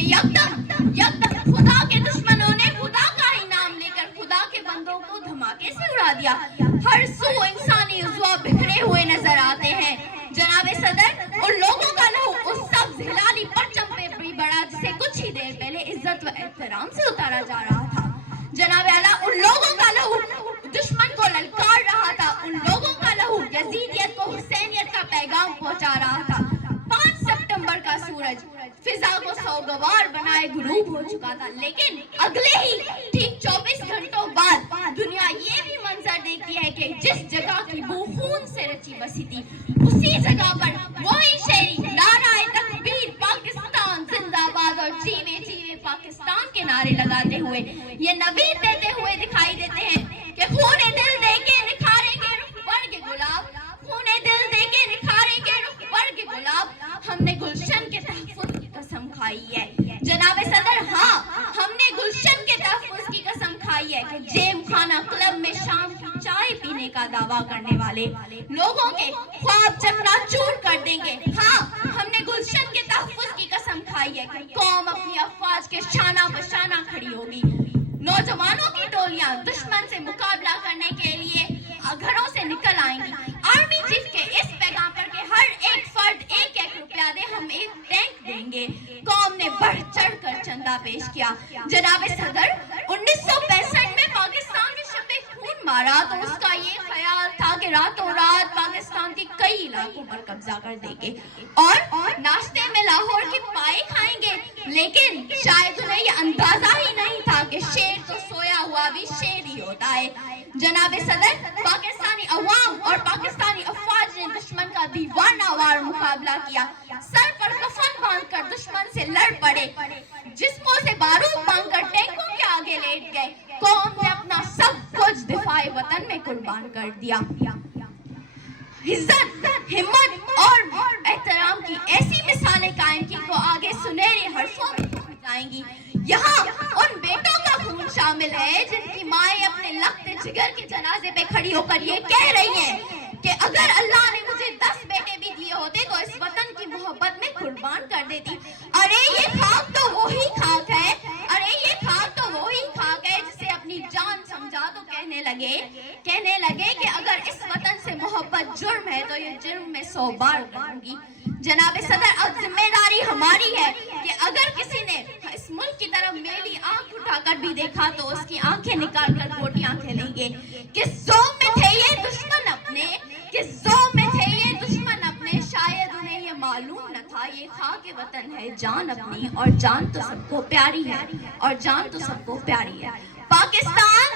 کہ یکدم خدا کے دشمنوں نے خدا کا ہی نام لے کر خدا کے بندوں کو دھماکے سے اڑا دیا. ہر سو انسانی عضو بکھرے ہوئے نظر آتے ہیں. جناب صدر، ان لوگوں کا لہو اس سبز ہلالی پرچم پہ بھی بڑا جسے کچھ ہی دیر پہلے عزت و احترام سے اتارا جا رہا تھا. جناب اعلیٰ، ان لوگوں کا لہو دشمن کو للکار رہا تھا. ان لوگوں کا لہو یزیدیت کو حسینیت کا پیغام پہنچا رہا تھا. 5 ستمبر کا سورج فضا کو سوگوار بنائے غروب ہو چکا تھا، لیکن اگلے ہی ٹھیک 24 گھنٹوں بعد دنیا یہ بھی منظر دیکھتی ہے کہ جس جگہ کی بو خون سے رچی بسی تھی، اسی جگہ پر وہی شہری نعرہ تکبیر پاکستان زندہ باد اور چیوے چیوے پاکستان کے نعرے لگاتے ہوئے یہ نوید دیتے ہوئے دکھائی دیتے ہیں کہ خون دل دے کے نکھاریں گے رخ پر کے گلاب، خون دل دے کے نکھاریں گے رخ پر کے گلاب. ہم نے گلشن کے تحفظ کی قسم کھائی ہے. جناب صدر، ہاں، ہم نے گلشن کے تحفظ کی قسم کھائی ہے کہ جیم خانہ کلب میں شام کی چائے پینے کا دعویٰ کرنے والے لوگوں کے خواب چکنا چور کر دیں گے. ہاں، ہم نے گلشن کے تحفظ کی قسم کھائی ہے کہ قوم اپنی افواج کے شانہ بشانہ کھڑی ہوگی. نوجوانوں کی ٹولیاں دشمن سے مقابلہ کرنے کے لیے گھروں سے نکل آئیں گی. آرمی چیف کے اس پیغام پر کہ ہر ایک فرد 1-1 روپیہ دے، ہم ایک ٹینک دیں گے، قوم نے بڑھ چڑھ کر چندہ پیش کیا. جناب صدر، 1965 میں پاکستان نے شب خون مارا تو اس کا یہ خیال تھا کہ راتوں رات پاکستان کے کئی علاقوں پر قبضہ کر دیں گے اور ناشتے میں لاہور کی پائے کھائیں گے. لیکن شاید انہیں یہ اندازہ ہی نہیں تھا کہ شیر تو سویا ہوا بھی شیر ہی ہوتا ہے. جناب صدر، پاکستانی عوام اور پاکستانی افواج نے دشمن کا دیوانہ وار مقابلہ کیا. سر پر کفن باندھ کر دشمن سے لڑ پڑے، جسموں سے بارود باندھ کر ٹینکوں کے آگے لیٹ گئے. قوم نے اپنا سب کچھ دفاع وطن میں قربان کر دیا. عزت، ہمت اور احترام کی ایسی مثالیں قائم کی کو آگے سنہرے حرفوں میں پہنچ جائیں گی. یہاں ان بیٹوں کا خون شامل ہے جن کی مائیں اپنے لگتے جگر کے جنازے پہ کھڑی ہو کر یہ کہہ رہی ہیں کہ اگر اللہ نے مجھے 10 بیٹے بھی دیے ہوتے تو اس وطن کی محبت میں قربان کر دیتی. ارے یہ خاک تو وہی خاک ہے، ارے یہ خاک تو وہی خاک ہے جسے اپنی جان سمجھا تو کہنے لگے کہ اگر اس وطن سے محبت جرم ہے تو یہ جرم میں 100 بار کروں گی. جناب صدر، اب ذمہ داری ہماری ہے کہ اگر کسی نے اس ملک کی طرف میلی آنکھ اٹھا کر بھی دیکھا تو اس کی آنکھیں نکال کر کھوٹی آنکھیں لیں گے. کس زوم میں تھے یہ دشمن اپنے، کس زوم میں تھے یہ دشمن اپنے، شاید انہیں یہ معلوم نہ تھا یہ خاک وطن ہے جان اپنی، اور جان تو سب کو پیاری ہے، اور جان تو سب کو پیاری ہے. پاکستان